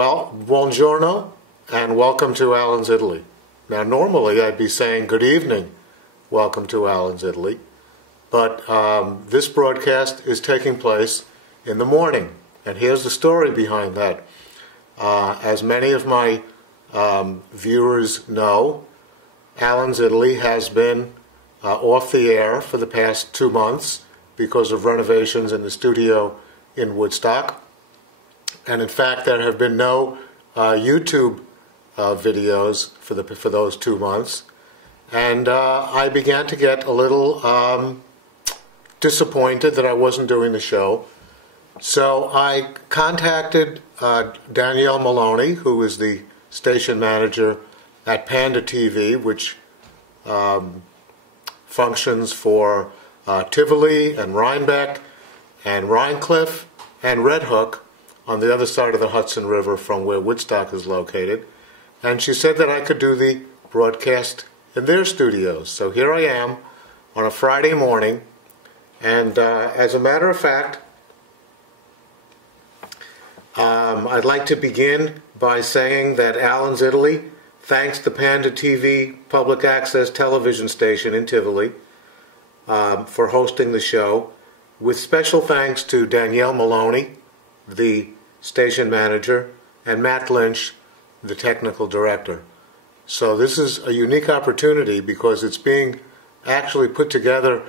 Well, buongiorno and welcome to Alan's Italy. Now normally I'd be saying good evening, welcome to Alan's Italy, but this broadcast is taking place in the morning, and here's the story behind that. As many of my viewers know, Alan's Italy has been off the air for the past 2 months because of renovations in the studio in Woodstock. And in fact, there have been no YouTube videos for those 2 months. And I began to get a little disappointed that I wasn't doing the show. So I contacted Danielle Maloney, who is the station manager at Panda TV, which functions for Tivoli and Rhinebeck and Rhinecliff and Red Hook on the other side of the Hudson River from where Woodstock is located. And she said that I could do the broadcast in their studios. So here I am on a Friday morning, and as a matter of fact, I'd like to begin by saying that Alan's Italy thanks the Panda TV public access television station in Tivoli for hosting the show, with special thanks to Danielle Maloney, the station manager, and Matt Lynch, the technical director. So this is a unique opportunity because it's being actually put together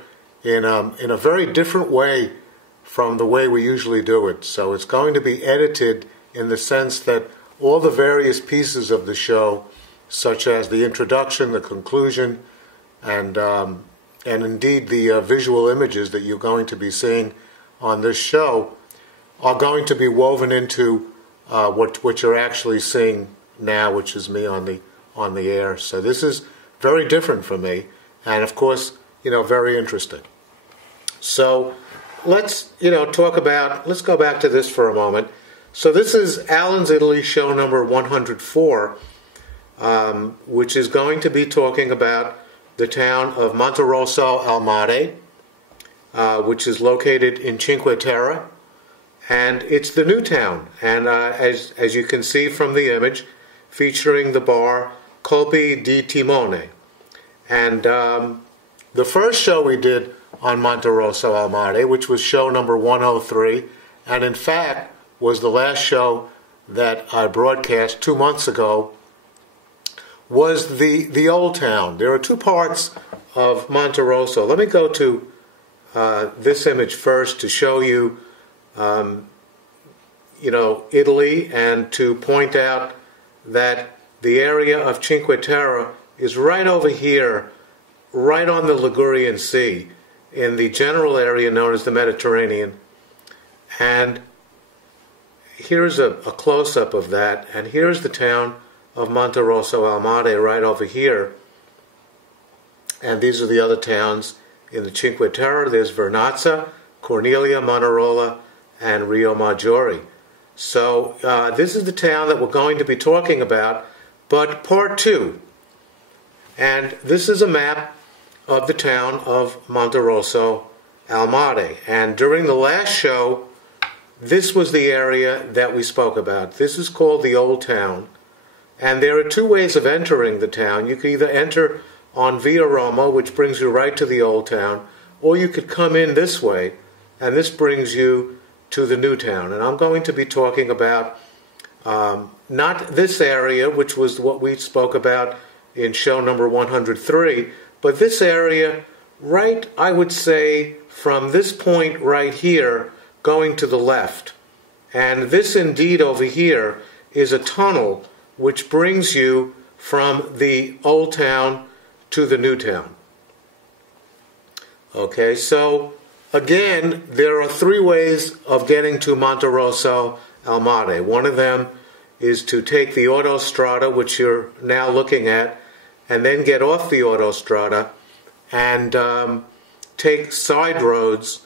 in a very different way from the way we usually do it. So it's going to be edited in the sense that all the various pieces of the show, such as the introduction, the conclusion, and indeed the visual images that you're going to be seeing on this show, are going to be woven into what you're actually seeing now, which is me on the air. So this is very different for me, and of course, very interesting. So let's let's go back to this for a moment. So this is Alan's Italy show number 104, which is going to be talking about the town of Monterosso al Mare, which is located in Cinque Terre. And it's the new town, and as you can see from the image, featuring the Bar Colpi di Timone. And the first show we did on Monterosso al Mare, which was show number 103, and in fact was the last show that I broadcast 2 months ago, was the old town. There are two parts of Monterosso. Let me go to this image first to show you Italy, and to point out that the area of Cinque Terre is right over here, right on the Ligurian Sea, in the general area known as the Mediterranean. And here's a close-up of that, and here's the town of Monterosso al Mare right over here. And these are the other towns in the Cinque Terre. There's Vernazza, Cornelia, Manarola, and Rio Maggiore. So this is the town that we're going to be talking about, but part 2. And this is a map of the town of Monterosso al Mare. And during the last show, this was the area that we spoke about. This is called the Old Town. And there are two ways of entering the town. You can either enter on Via Roma, which brings you right to the Old Town, or you could come in this way, and this brings you to the new town. And I'm going to be talking about not this area, which was what we spoke about in show number 103, but this area right, I would say, from this point right here going to the left. And this indeed over here is a tunnel which brings you from the old town to the new town. Okay, so again, there are 3 ways of getting to Monterosso al Mare. One of them is to take the autostrada, which you're now looking at, and then get off the autostrada and take side roads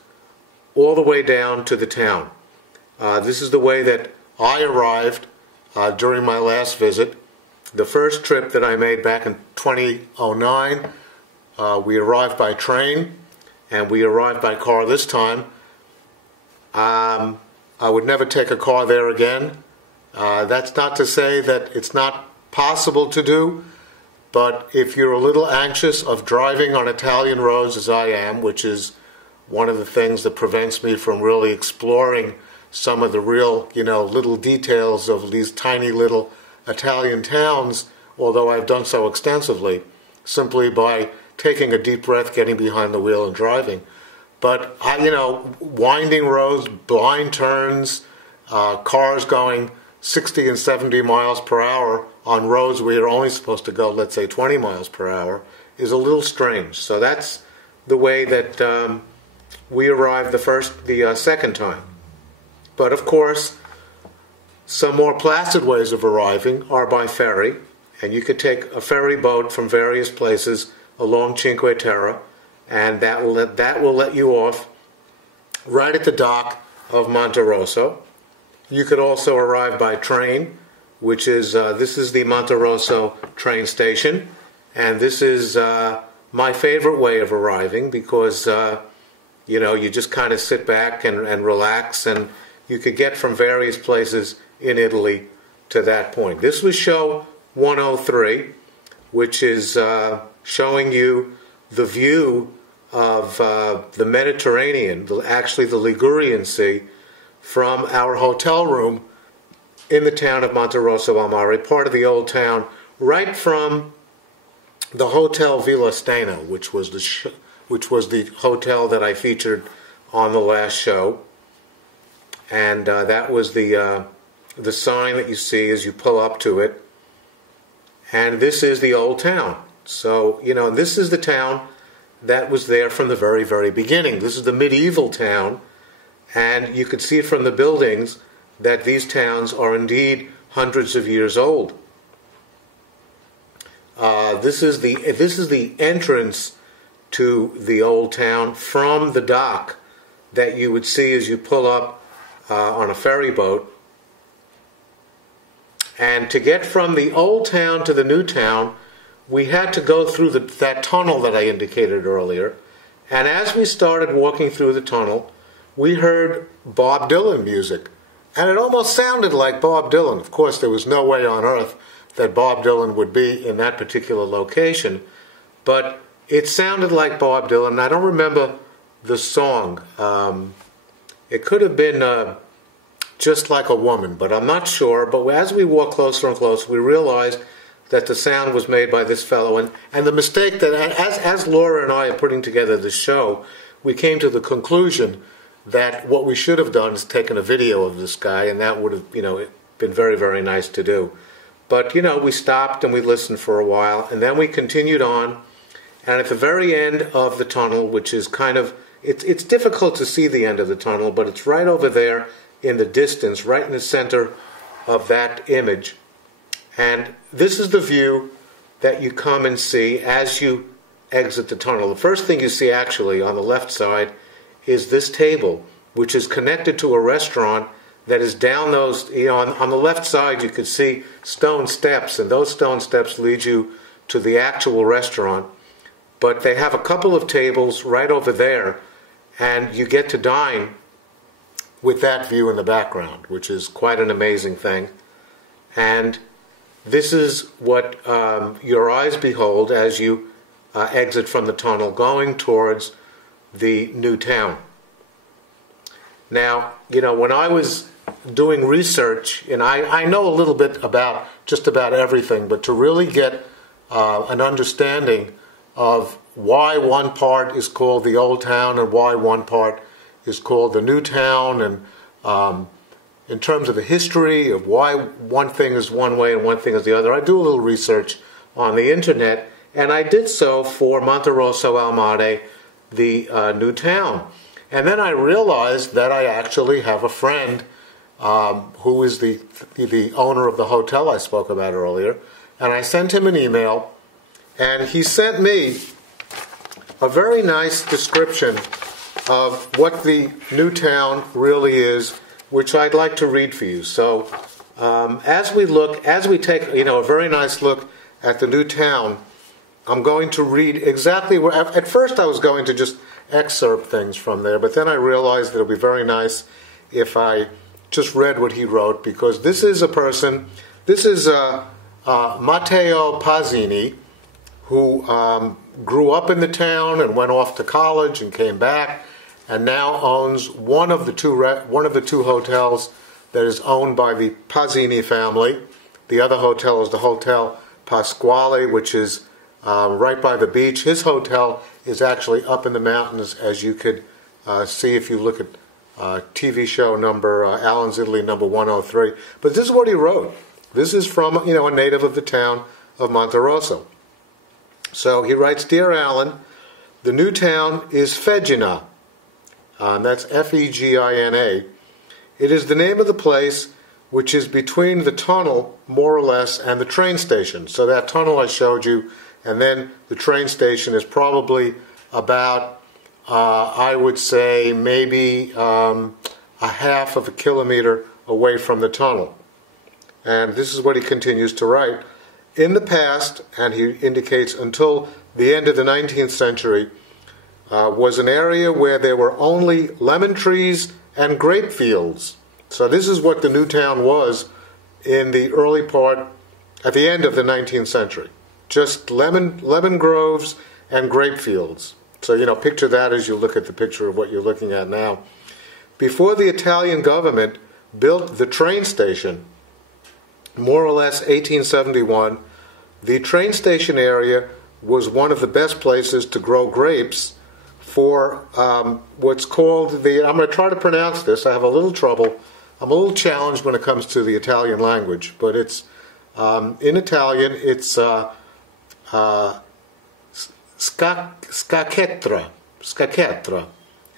all the way down to the town. This is the way that I arrived during my last visit. The first trip that I made back in 2009, we arrived by train, and we arrived by car this time. I would never take a car there again. That's not to say that it's not possible to do, but if you're a little anxious of driving on Italian roads as I am, which is one of the things that prevents me from really exploring some of the real, little details of these tiny little Italian towns, although I've done so extensively, simply by taking a deep breath, getting behind the wheel and driving. But, winding roads, blind turns, cars going 60 and 70 miles per hour on roads where you're only supposed to go, let's say, 20 miles per hour, is a little strange. So that's the way that we arrived the second time. But of course, some more placid ways of arriving are by ferry, and you could take a ferry boat from various places along Cinque Terre, and that will let you off right at the dock of Monterosso. You could also arrive by train, which is this is the Monterosso train station, and this is my favorite way of arriving because you just kind of sit back and relax, and you could get from various places in Italy to that point. This was show 103, which is showing you the view of the Mediterranean, actually the Ligurian Sea, from our hotel room in the town of Monterosso al Mare, part of the old town, right from the Hotel Villa Steno, which was the hotel that I featured on the last show, and that was the sign that you see as you pull up to it. And this is the old town. So this is the town that was there from the very, very beginning. This is the medieval town, and you could see from the buildings that these towns are indeed hundreds of years old. This is the entrance to the old town from the dock that you would see as you pull up on a ferry boat. And to get from the old town to the new town, we had to go through that tunnel that I indicated earlier. And as we started walking through the tunnel, we heard Bob Dylan music. And it almost sounded like Bob Dylan. Of course, there was no way on earth that Bob Dylan would be in that particular location. But it sounded like Bob Dylan. I don't remember the song. It could have been Just Like a Woman, but I'm not sure. But as we walked closer and closer, we realized that the sound was made by this fellow. And the mistake that, as Laura and I are putting together this show, we came to the conclusion that what we should have done is taken a video of this guy, and that would have, been very, very nice to do. But, we stopped and we listened for a while, and then we continued on. And at the very end of the tunnel, which is kind of, it's difficult to see the end of the tunnel, but it's right over there in the distance, right in the center of that image. And this is the view that you come and see as you exit the tunnel. The first thing you see actually on the left side is this table, which is connected to a restaurant that is down those, on the left side you could see stone steps, and those stone steps lead you to the actual restaurant. But they have a couple of tables right over there, and you get to dine with that view in the background, which is quite an amazing thing. And this is what your eyes behold as you exit from the tunnel going towards the new town. Now, when I was doing research, and I know a little bit about just about everything, but to really get an understanding of why one part is called the old town and why one part is called the new town, and in terms of the history of why one thing is one way and one thing is the other, I do a little research on the internet, and I did so for Monterosso al Mare, the new town. And then I realized that I actually have a friend who is the owner of the hotel I spoke about earlier, and I sent him an email, and he sent me a very nice description of what the new town really is, which I'd like to read for you. So as we take a very nice look at the new town, I'm going to read exactly where. At first I was going to just excerpt things from there, but then I realized that it would be very nice if I just read what he wrote, because this is a person, this is Matteo Pazzini, who grew up in the town and went off to college and came back, and now owns one of the two hotels that is owned by the Pazzini family. The other hotel is the Hotel Pasquale, which is right by the beach. His hotel is actually up in the mountains, as you could see if you look at TV show number Alan's Italy number 103. But this is what he wrote. This is from a native of the town of Monterosso. So he writes, "Dear Alan, the new town is Fegina." That's Fegina. It is the name of the place which is between the tunnel, more or less, and the train station. So that tunnel I showed you, and then the train station is probably about, I would say, maybe a half of a kilometer away from the tunnel. And this is what he continues to write. In the past, and he indicates until the end of the 19th century, was an area where there were only lemon trees and grape fields. So this is what the new town was in the early part, at the end of the 19th century. Just lemon groves and grape fields. So, picture that as you look at the picture of what you're looking at now. Before the Italian government built the train station, more or less 1871, the train station area was one of the best places to grow grapes for what's called I'm going to try to pronounce this. I have a little trouble. I'm a little challenged when it comes to the Italian language, but it's in Italian it's scacchetra,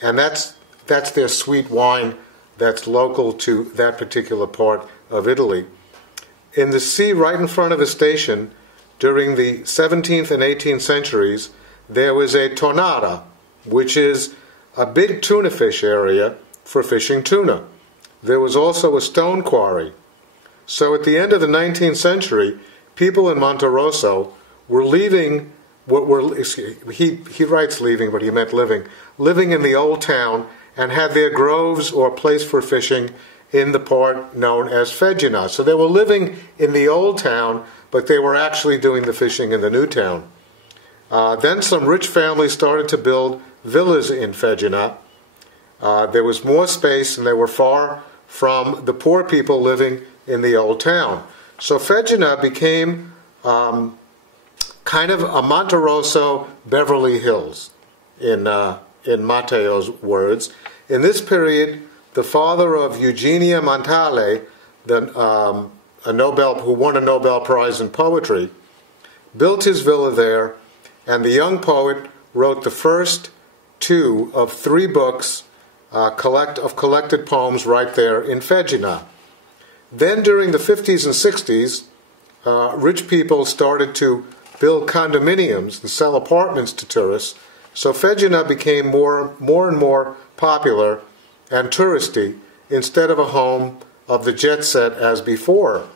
and that's their sweet wine that's local to that particular part of Italy. In the sea right in front of the station, during the 17th and 18th centuries, there was a tonara, which is a big tuna fish area for fishing tuna. There was also a stone quarry. So at the end of the 19th century, people in Monterosso were leaving, he writes leaving, but he meant living in the old town, and had their groves or place for fishing in the part known as Fegina. So they were living in the old town, but they were actually doing the fishing in the new town. Then some rich families started to build villas in Fegina. There was more space, and they were far from the poor people living in the old town. So Fegina became kind of a Monterosso Beverly Hills, in Matteo's words. In this period, the father of Eugenia Montale, who won a Nobel Prize in poetry, built his villa there, and the young poet wrote the first two of 3 books of collected poems right there in Fegina. Then during the 50s and 60s, rich people started to build condominiums and sell apartments to tourists, so Fegina became more and more popular and touristy instead of a home of the jet set as before.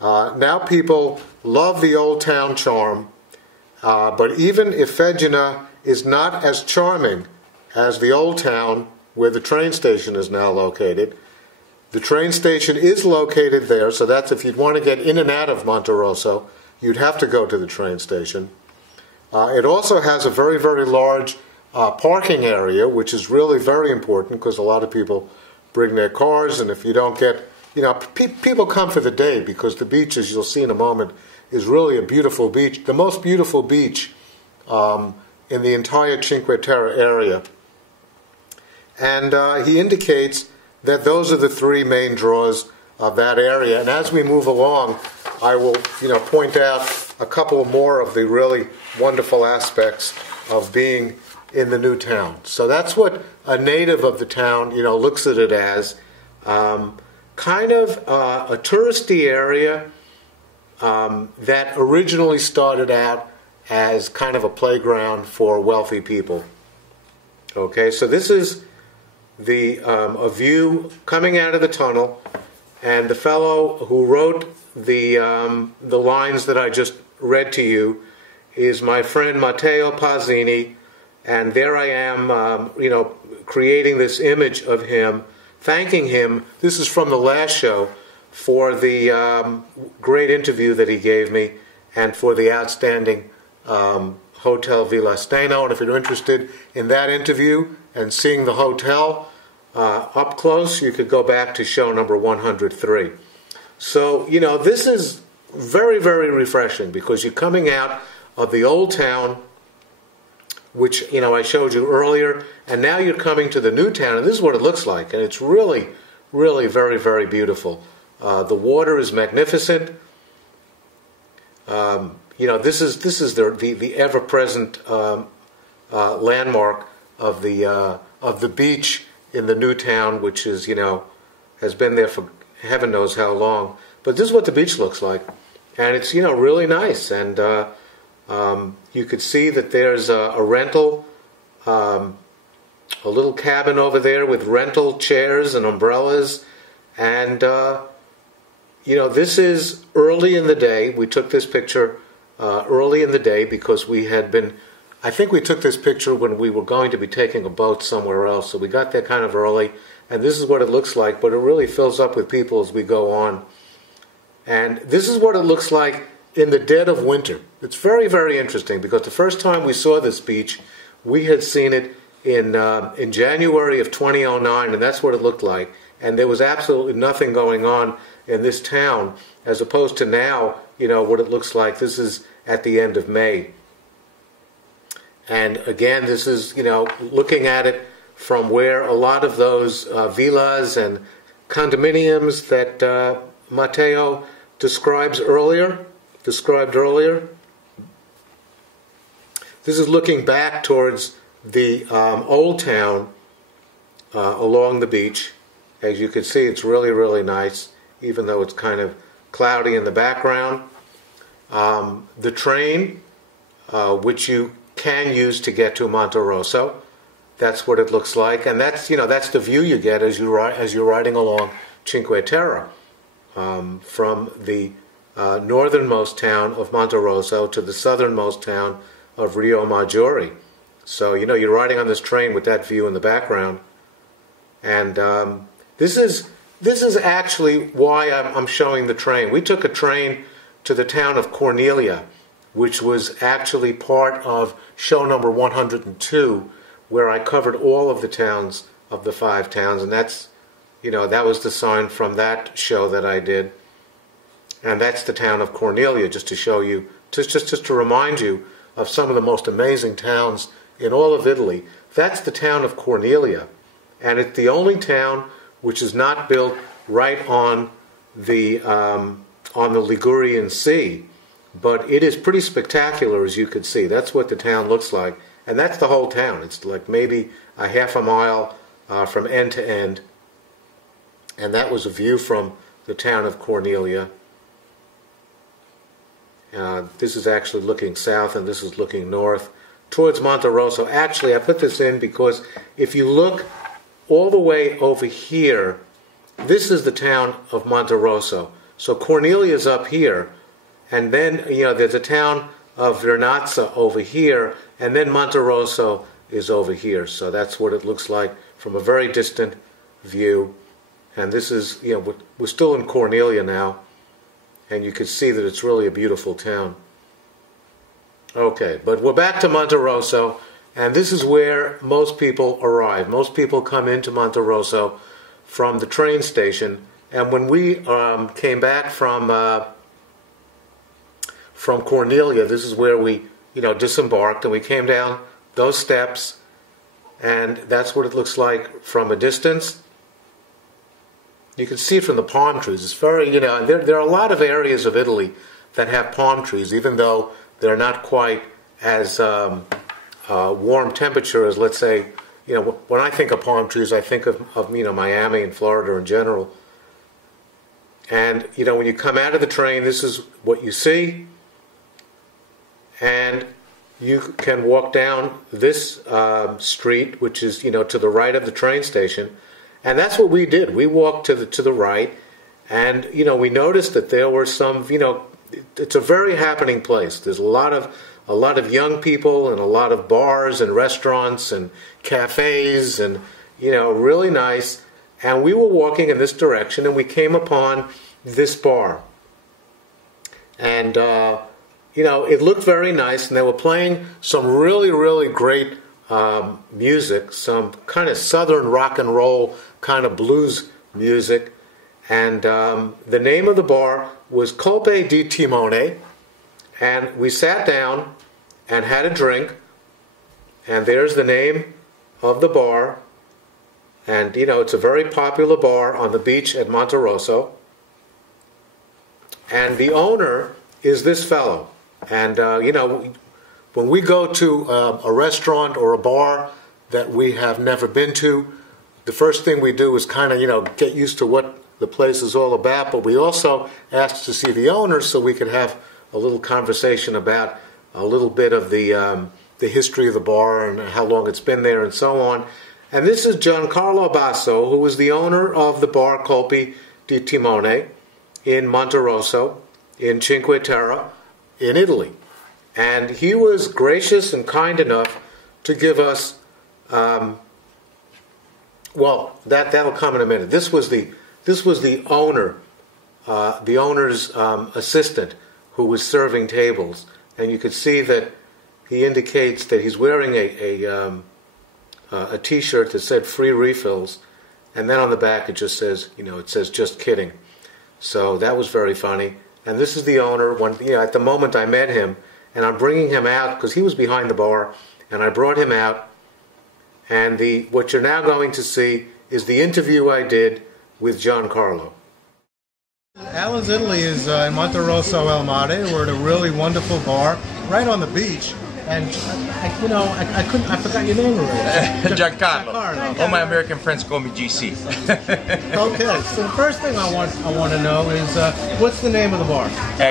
Now people love the old town charm, but even if Fegina is not as charming as the old town where the train station is now located, the train station is located there, so that's if you'd want to get in and out of Monterosso, you'd have to go to the train station. It also has a very, very large parking area, which is really very important because a lot of people bring their cars, and if you don't get, people come for the day because the beach, as you'll see in a moment, is really a beautiful beach, the most beautiful beach in the entire Cinque Terre area. And he indicates that those are the 3 main draws of that area. And as we move along, I will, point out a couple more of the really wonderful aspects of being in the new town. So that's what a native of the town, looks at it as. Kind of a touristy area that originally started out as kind of a playground for wealthy people. Okay, so this is a view coming out of the tunnel, and the fellow who wrote the lines that I just read to you is my friend Matteo Pazzini, and there I am, creating this image of him thanking him. This is from the last show for the great interview that he gave me and for the outstanding Hotel Villa Steno. And if you're interested in that interview and seeing the hotel up close, you could go back to show number 103. So, you know, this is very, very refreshing because you're coming out of the old town, which, you know, I showed you earlier, and now you're coming to the new town, and this is what it looks like, and it's really, really very, very beautiful. The water is magnificent. You know, this is the ever-present landmark of the beach in the new town, which is, you know, has been there for heaven knows how long. But this is what the beach looks like, and it's, you know, really nice. And you could see that there's a rental, a little cabin over there with rental chairs and umbrellas, and you know, this is early in the day. We took this picture early in the day because we had been, I think we took this picture when we were going to be taking a boat somewhere else, so we got there kind of early, and this is what it looks like, but it really fills up with people as we go on. And this is what it looks like in the dead of winter. It's very, very interesting because the first time we saw this beach, we had seen it in January of 2009, and that's what it looked like. And there was absolutely nothing going on in this town, as opposed to now, you know, what it looks like. This is at the end of May. And again, this is, you know, looking at it from where a lot of those villas and condominiums that Matteo described earlier. This is looking back towards the old town along the beach. As you can see, it's really, really nice, even though it's kind of cloudy in the background. The train, which you can use to get to Monterosso, that's what it looks like, and that's, you know, that's the view you get as you're riding along Cinque Terre, from the northernmost town of Monterosso to the southernmost town of Rio Maggiore. So, you know, you're riding on this train with that view in the background, and this is actually why I'm showing the train. We took a train to the town of Cornelia, which was actually part of show number 102, where I covered all of the towns of the 5 towns, and that's, you know, that was the sign from that show that I did. And that's the town of Cornelia, just to show you, just to remind you of some of the most amazing towns in all of Italy. That's the town of Cornelia, and it's the only town which is not built right on the Ligurian Sea, but it is pretty spectacular, as you can see. That's what the town looks like, and that's the whole town. It's like maybe a half a mile from end to end, and that was a view from the town of Cornelia. This is actually looking south, and this is looking north towards Monterosso. Actually, I put this in because if you look all the way over here, this is the town of Monterosso. So Cornelia is up here, and then, you know, there's a town of Vernazza over here, and then Monterosso is over here. So that's what it looks like from a very distant view. And this is, you know, we're still in Cornelia now, and you can see that it's really a beautiful town. Okay, but we're back to Monterosso, and this is where most people arrive. Most people come into Monterosso from the train station, and when we came back from Cornelia, this is where we, you know, disembarked, and we came down those steps, and that's what it looks like from a distance. You can see it from the palm trees. It's very, you know, there are a lot of areas of Italy that have palm trees, even though they're not quite as warm temperature as, let's say, you know, when I think of palm trees, I think of you know, Miami and Florida in general. And, you know, when you come out of the train, this is what you see. And you can walk down this street, which is, you know, to the right of the train station. And that's what we did. We walked to the right, and, you know, we noticed that there were some, you know, it's a very happening place. There's a lot of young people and a lot of bars and restaurants and cafes and, you know, really nice. and we were walking in this direction, and we came upon this bar. And, you know, it looked very nice, and they were playing some really, really great music, some kind of southern rock and roll kind of blues music. And the name of the bar was Colpi di Timone. And we sat down and had a drink. And there's the name of the bar. And, you know, it's a very popular bar on the beach at Monterosso. And the owner is this fellow. And, you know, when we go to a restaurant or a bar that we have never been to, the first thing we do is kind of, you know, get used to what the place is all about. But we also ask to see the owner so we could have a little conversation about a little bit of the history of the bar and how long it's been there and so on. And this is Giancarlo Basso, who is the owner of the Bar Colpi di Timone in Monterosso, in Cinque Terre, in Italy. And he was gracious and kind enough to give us, well, that'll come in a minute. This was the owner, the owner's assistant, who was serving tables, and you could see that he indicates that he's wearing a T-shirt that said "free refills," and then on the back it just says, you know, it says "just kidding." So that was very funny. And this is the owner. When, you know, at the moment I met him, and I'm bringing him out because he was behind the bar, and I brought him out. And what you're now going to see is the interview I did with Giancarlo. Alan's Italy is in Monterosso al Mare. We're at a really wonderful bar right on the beach. And I forgot your name already. Giancarlo. All my American friends call me GC. Okay, so the first thing I want to know is what's the name of the bar?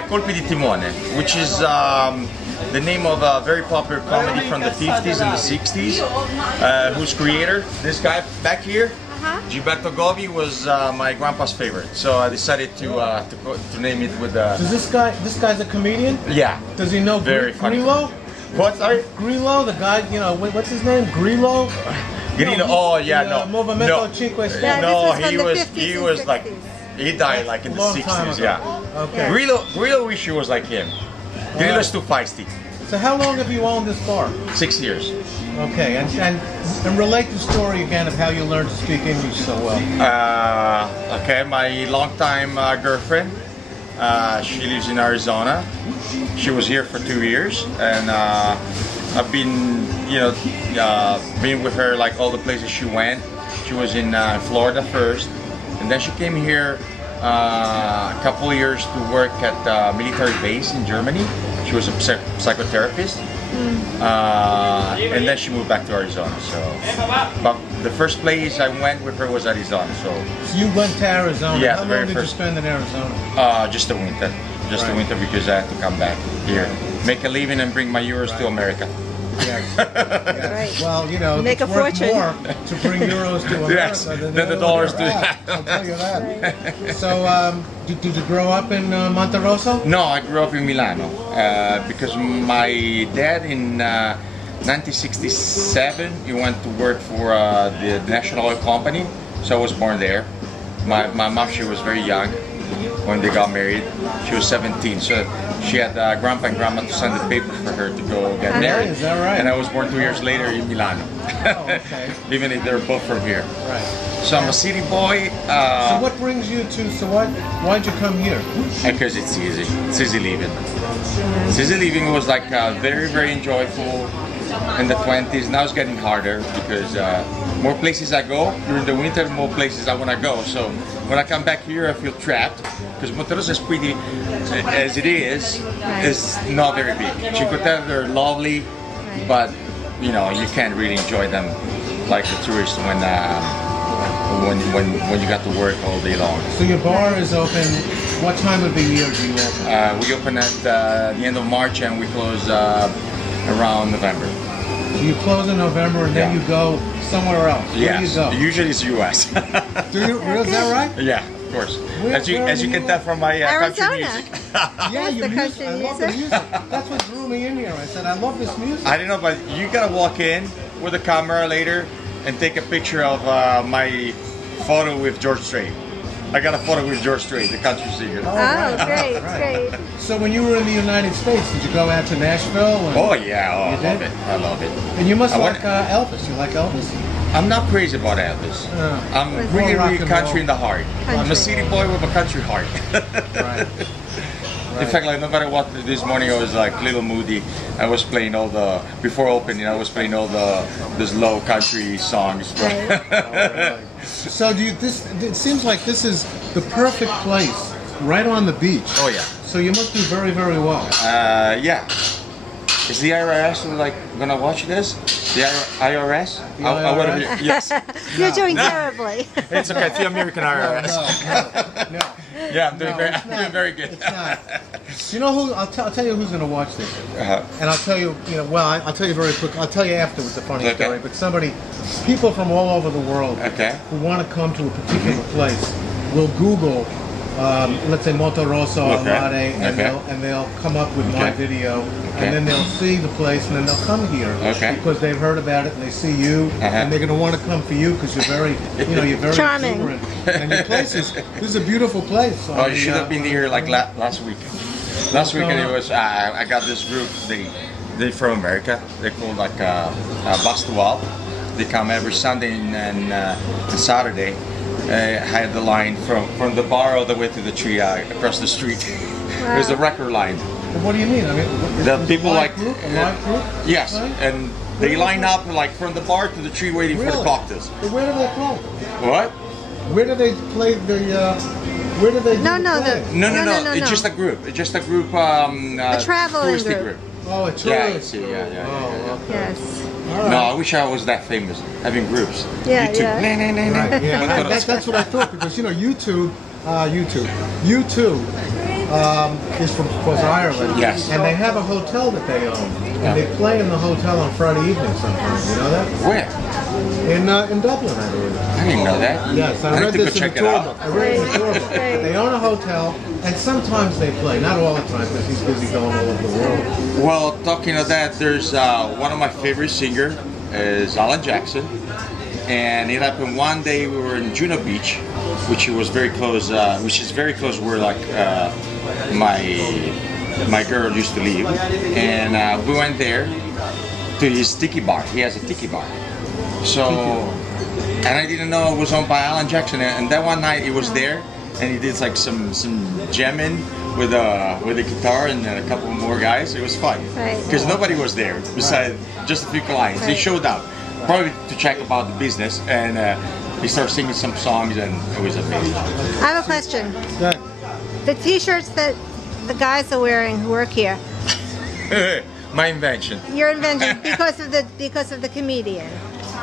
Colpi di Timone, which is the name of a very popular comedy from the 50s and the 60s, whose creator, this guy back here, Gilberto Govi, was my grandpa's favorite. So I decided to name it with. Does this guy's a comedian? Yeah. Does he know very funny. Grillo? What? Sorry? Grillo, the guy, you know, what's his name? Grillo? Grillo. Oh yeah, no. Movimento Cinque Terre. No, he was like, he died like in the 60s. Yeah. Okay. Grillo wish he was like him. Grillo's too feisty. So how long have you owned this bar? 6 years. Okay, and relate the story again of how you learned to speak English so well. Okay, my longtime girlfriend, she lives in Arizona. She was here for 2 years, and I've been, you know, being with her like all the places she went. She was in Florida first, and then she came here a couple of years to work at a military base in Germany. She was a psychotherapist, and then she moved back to Arizona. So, but the first place I went with her was Arizona. So you went to Arizona. Yeah, how long did you spend in Arizona? Just a winter. Just a winter because I had to come back here, make a living, and bring my euros to America. Yes. Right. Well, you know, make it's a worth fortune. more to bring euros to America yes, than the dollars to. I'll tell you that. So, did you grow up in Monterosso? No, I grew up in Milano because my dad in 1967 he went to work for the National Oil Company, so I was born there. My mom, she was very young when they got married. She was 17, so she had grandpa and grandma to sign the paper for her to go get married. Is that right? And I was born 2 years later in Milano. Oh, okay. Even if they're both from here. Right. So I'm a city boy. So what brings you to? So why'd you come here? Because it's easy. It's easy living. It's easy living was like very, very enjoyable in the 20s. Now it's getting harder because more places I go during the winter, more places I want to go. So when I come back here, I feel trapped because Monterosso is pretty, as it is not very big. Cinque Terre, they're lovely, but you know you can't really enjoy them like the tourists when you got to work all day long. So your bar is open. What time of the year do you open? We open at the end of March and we close around November. So you close in November and then you go somewhere else. Where do you go? Usually it's U.S. Do you? Is that right? Yeah, of course. As you can tell from my country music. Yeah, your music. I love the music. That's what drew me in here. I said, I love this music. I don't know, but you gotta walk in with a camera later and take a picture of my photo with George Strait. I got a photo with George Strait, the country singer. Oh, great, great. So when you were in the United States, did you go out to Nashville? Oh yeah, I love it. I love it. And you must like Elvis. You like Elvis? I'm not crazy about Elvis. I'm really, really country in the heart. I'm a city boy with a country heart. Right. In fact, like no matter what, this morning I was like a little moody. I was playing all the before opening. I was playing all the slow country songs. Right. So do you? It seems like this is the perfect place, right on the beach. Oh yeah. So you must do very, very well. Yeah. Is the IRS like gonna watch this? The IRS? IRS? Yes. You're doing terribly. It's okay. It's the American IRS. No. Yeah, I'm doing very good. It's not. You know who? I'll tell you who's going to watch this. And I'll tell you. Well, I'll tell you very quick. I'll tell you afterwards a funny story. But people from all over the world who want to come to a particular place will Google. Let's say Monterosso al Mare, and they'll come up with my video, and then they'll see the place, and then they'll come here because they've heard about it, and they see you, and they're going to want to come for you because you're very, you're very charming, and your place this is a beautiful place. Oh, you should have been here like last week. Last weekend it was. I got this group. They're from America. They're called like Bastual. They come every Sunday and Saturday. Had the line from the bar all the way to the tree across the street. Wow. There's a record line. Well, what do you mean? I mean, the people like a live group? Yes, and they line up like from the bar to the tree waiting for the cocktails. But where do they play? What? Where do they play the? Where do they? No. It's just a group. It's just a group. A traveling group. Oh, a tourist. Yeah. Yes. Right. No, I wish I was that famous, having groups. Yeah, YouTube. Right, yeah. That's what I thought because YouTube is from, of course, Ireland. Yes. And they have a hotel that they own, and they play in the hotel on Friday evening sometimes. You know that? Where? In Dublin, I believe. I didn't know that. Yes, I read this in the tour book. I read it in the tour book. They own a hotel, and sometimes they play. Not all the time, because he's busy going all over the world. Well, talking of that, there's one of my favorite singers is Alan Jackson, and it happened one day we were in Juno Beach, which was very close. Which is very close where like my girl used to live, and we went there to his tiki bar. He has a tiki bar. So, and I didn't know it was owned by Alan Jackson. And that one night he was there, and he did like some jamming with a guitar and a couple more guys. It was fun because nobody was there besides just a few clients. They showed up probably to check about the business, and he started singing some songs, and it was amazing. I have a question. The T-shirts that the guys are wearing who work here. My invention. Your invention because of the comedian.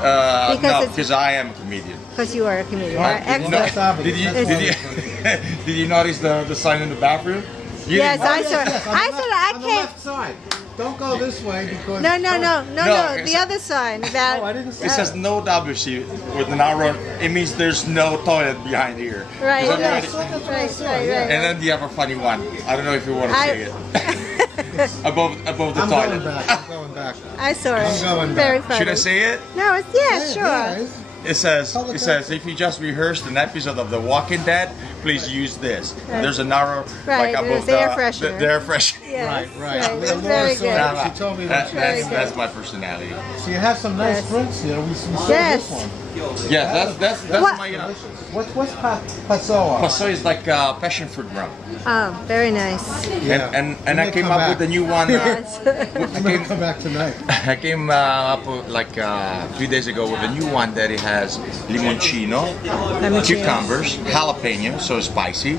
No, because I am a comedian. Because you are a comedian. Did you notice the sign in the bathroom? Yes, I saw it. I saw it. On the left side. Don't go this way because... No. The other sign about... Oh, I didn't see it. Says no WC with an arrow. It means there's no toilet behind here. Right. And then you have a funny one. I don't know if you want to say it. above the toilet. I'm going back. I saw it. I'm going back. Very funny. Should I say it? No, sure. It says if you just rehearsed an episode of The Walking Dead, please use this. There's an arrow like above the air freshener. The air freshener. Yes, right. It's very good. She told me that's my personality. So you have some nice prints here. We saw this one. Yeah, that's my. What's Passoa? Passoa is like passion fruit rum. Oh, very nice. Yeah. And I came up with a new one. Yes. I'm going to come back tonight. I came up like 3 days ago with a new one that it has limoncino, cucumbers, jalapeno, so spicy,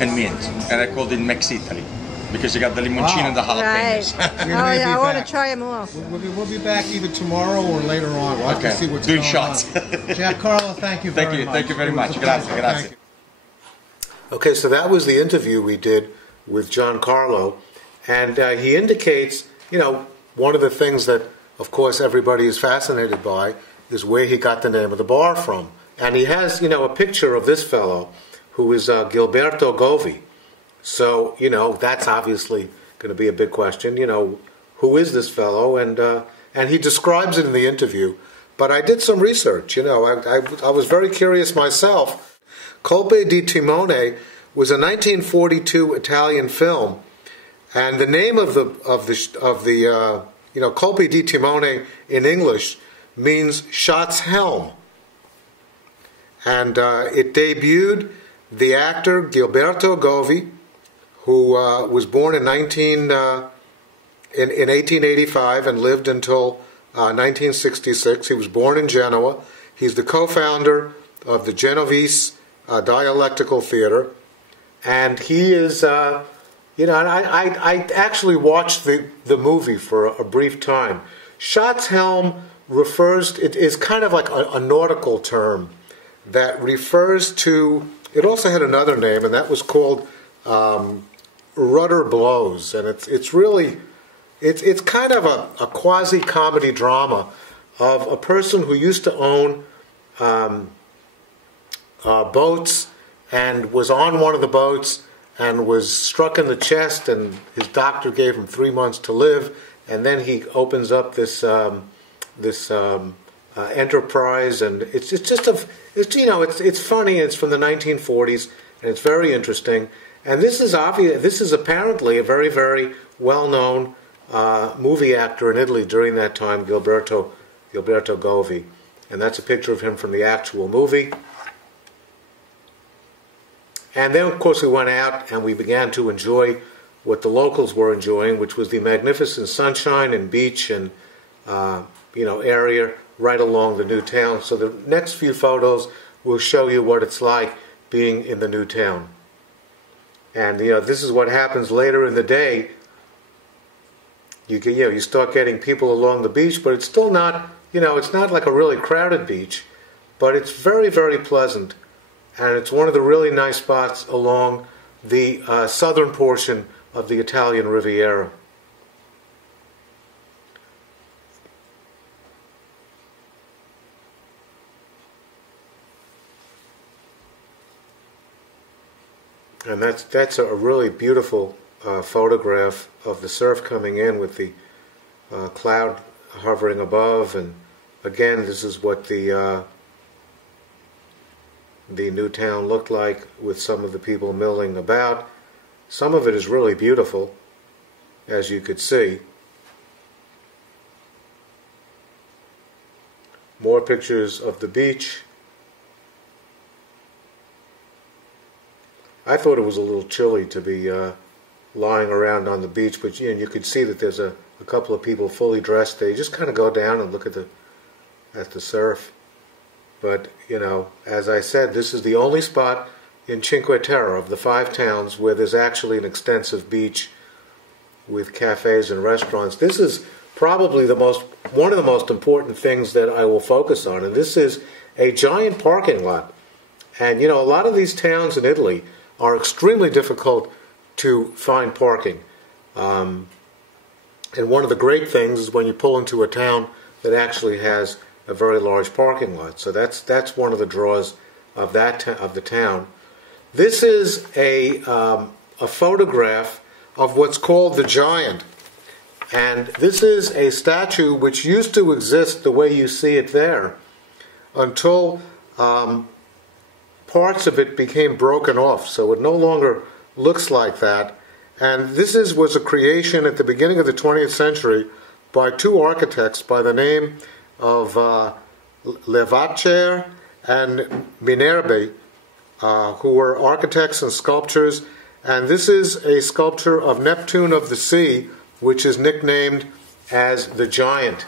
and mint. And I called it Mex Italy because you got the limoncino and the jalapenos. Right. I want to try them all. We'll be back either tomorrow or later on. We'll have to see what's doing going shots. on. Giancarlo, thank you very much. Thank you very much. Grazie. Okay, so that was the interview we did with Giancarlo, and he indicates, one of the things that, of course, everybody is fascinated by is where he got the name of the bar from. And he has, a picture of this fellow who is Gilberto Govi. So, that's obviously going to be a big question. Who is this fellow? And he describes it in the interview but I did some research. I was very curious myself. Colpi di Timone was a 1942 Italian film, and the name of the Colpi di Timone in English means shot's helm, and it debuted the actor Gilberto Govi, who was born in 1885 and lived until 1966. He was born in Genoa. He's the co-founder of the Genovese Dialectical Theater, and he is, I actually watched the movie for a brief time. Shot's helm it is kind of like a nautical term that refers to, it also had another name, and that was called rudder blows, and it's kind of a quasi-comedy drama of a person who used to own boats and was on one of the boats and was struck in the chest, and his doctor gave him 3 months to live, and then he opens up this enterprise, and it's funny. It's from the 1940s, and it's very interesting. And this is obvious. This is apparently a very, very well-known movie actor in Italy during that time, Gilberto Govi, and that's a picture of him from the actual movie. And then, of course, we went out and we began to enjoy what the locals were enjoying, which was the magnificent sunshine and beach and area right along the new town. So the next few photos will show you what it's like being in the new town. And this is what happens later in the day. You start getting people along the beach, but it's still not, it's not like a really crowded beach, but it's very, very pleasant, and it's one of the really nice spots along the southern portion of the Italian Riviera. And that's a really beautiful photograph of the surf coming in with the cloud hovering above, and again, this is what the new town looked like, with some of the people milling about. Some of it is really beautiful, as you could see. More pictures of the beach. I thought it was a little chilly to be lying around on the beach, but you could see that there's a couple of people fully dressed. They just kind of go down and look at the surf. But as I said, this is the only spot in Cinque Terre of the 5 towns where there's actually an extensive beach with cafes and restaurants. This is probably one of the most important things that I will focus on, and this is a giant parking lot. And a lot of these towns in Italy are extremely difficult to find parking. And one of the great things is when you pull into a town that actually has a very large parking lot. So that's one of the draws of the town. This is a photograph of what's called the Giant, and this is a statue which used to exist the way you see it there until parts of it became broken off, so it no longer looks like that. And this was a creation at the beginning of the 20th century by 2 architects by the name of Levacher and Minerbe, who were architects and sculptors. And this is a sculpture of Neptune of the Sea, which is nicknamed as the Giant.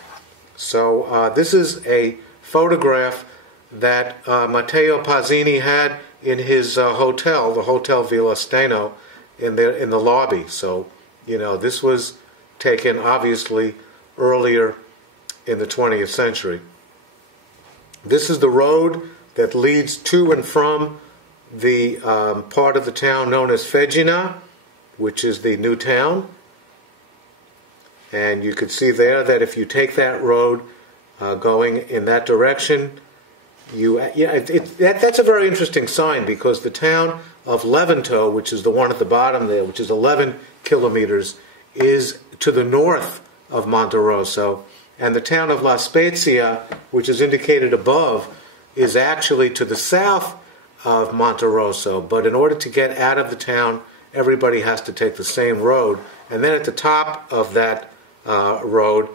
So this is a photograph that Matteo Pazzini had in his hotel, the Hotel Villa Steno, in the lobby. So, this was taken obviously earlier in the 20th century. This is the road that leads to and from the part of the town known as Fegina, which is the new town. And you can see there that if you take that road going in that direction, that's a very interesting sign, because the town of Levanto, which is the one at the bottom there, which is 11 kilometers, is to the north of Monterosso, and the town of La Spezia, which is indicated above, is actually to the south of Monterosso. But in order to get out of the town, everybody has to take the same road. And then at the top of that road,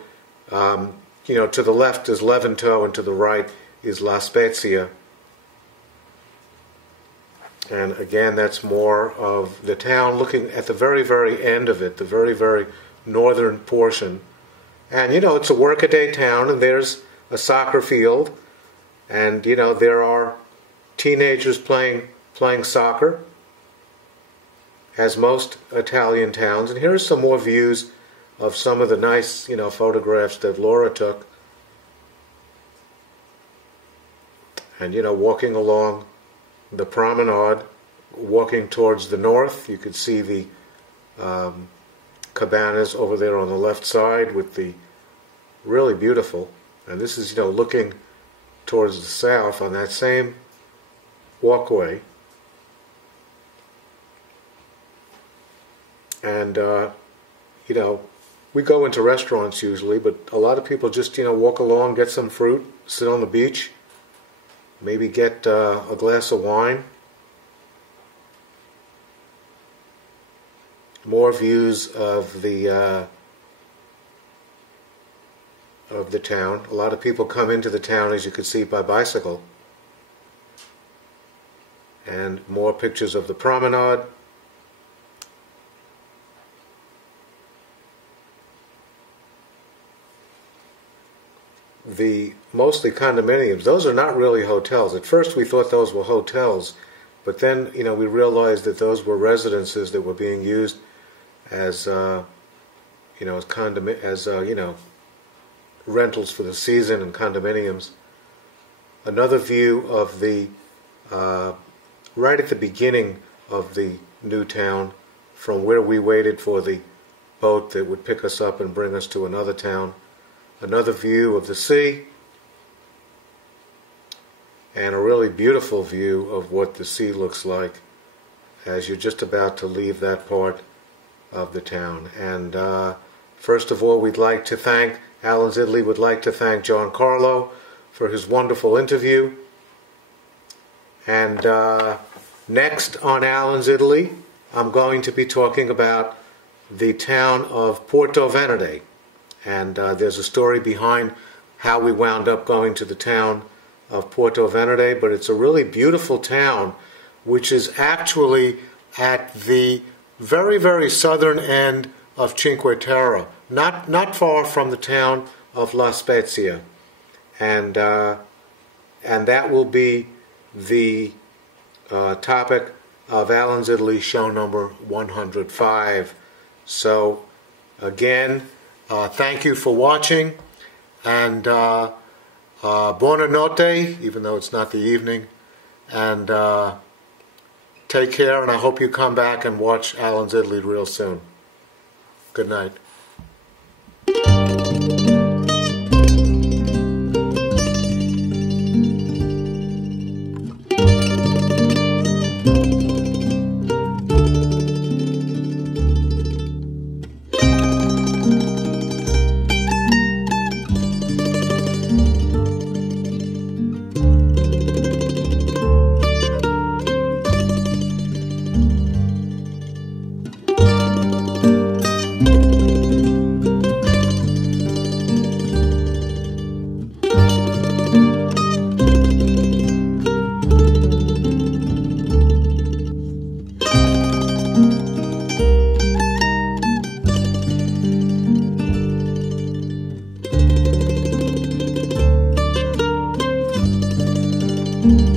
to the left is Levanto and to the right is La Spezia. And again, that's more of the town, looking at the very, very end of it, the very, very northern portion. And, it's a workaday town, and there's a soccer field, and, there are teenagers playing soccer, as most Italian towns. And here's some more views of some of the nice, photographs that Laura took. And, walking along the promenade, walking towards the north, you could see the cabanas over there on the left side with the really beautiful. And this is, looking towards the south on that same walkway. And, we go into restaurants usually, but a lot of people just, walk along, get some fruit, sit on the beach, maybe get a glass of wine. More views of the town. A lot of people come into the town, as you can see, by bicycle. And more pictures of the promenade. The mostly condominiums, those are not really hotels. At first we thought those were hotels, but then we realized that those were residences that were being used as rentals for the season and condominiums. Another view of the right at the beginning of the new town, from where we waited for the boat that would pick us up and bring us to another town. Another view of the sea, and a really beautiful view of what the sea looks like as you're just about to leave that part of the town. And first of all, we'd like to thank, Alan's Italy would like to thank Giancarlo for his wonderful interview. And next on Alan's Italy, I'm going to be talking about the town of Porto Venere. And there's a story behind how we wound up going to the town of Porto Venere, but it's a really beautiful town, which is actually at the very, very southern end of Cinque Terre, not far from the town of La Spezia. And that will be the topic of Alan's Italy show number 105. So, again, thank you for watching, and buonanotte, even though it's not the evening, and take care, and I hope you come back and watch Alan's Italy real soon. Good night. you.